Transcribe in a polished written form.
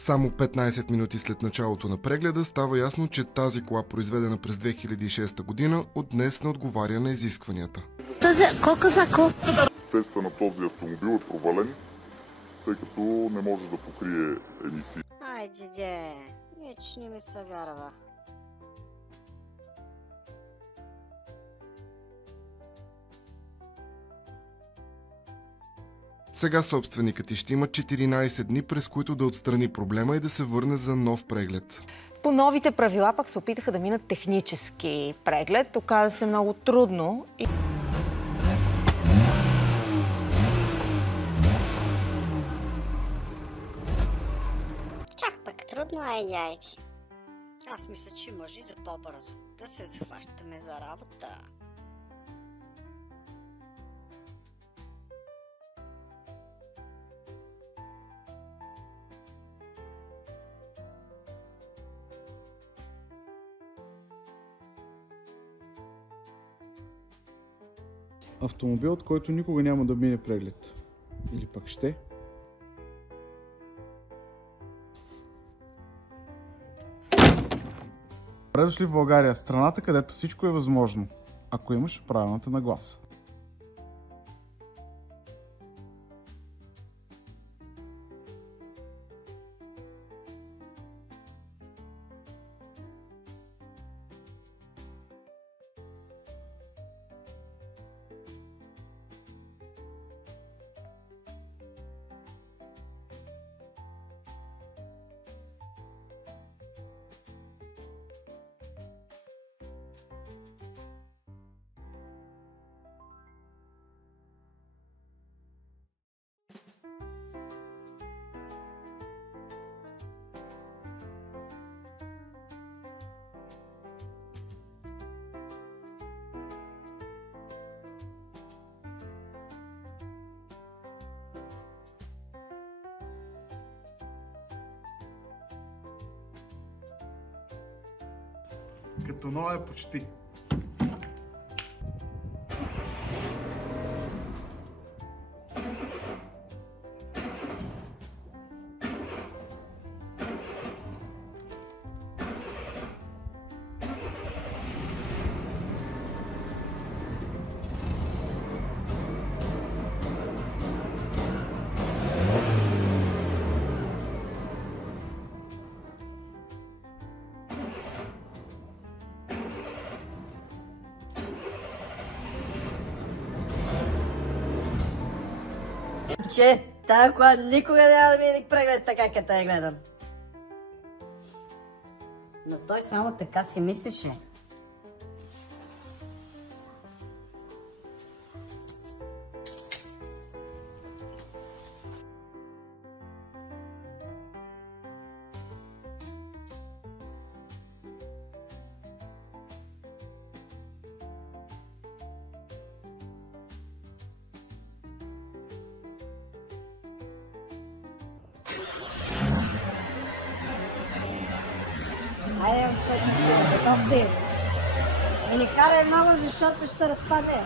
Само 15 минути след началото на прегледа става ясно, че тази кола, произведена през 2006 година, от днес не отговаря на изискванията. Теста на този автомобил е провален, тъй като не може да покрие емисии. Айде де, вече не ми се вярва. Сега собственикът ще има 14 дни, през които да отстрани проблема и да се върне за нов преглед. По новите правила пък се опитаха да минат технически преглед. Оказа се много трудно. Чак пък трудно, айде. Аз мисля, че може и за по-бързо да се захващаме за работа. Автомобил, от който никога няма да мине преглед. Или пък ще. Добре дошли в България, страната, където всичко е възможно, ако имаш правилната нагласа. Като нова е почти. Че, тази кола никога няма да мине преглед така, като я гледам. Но той само така си мислеше. Айде, готов си. Не ни карай много, защото ще разпадне.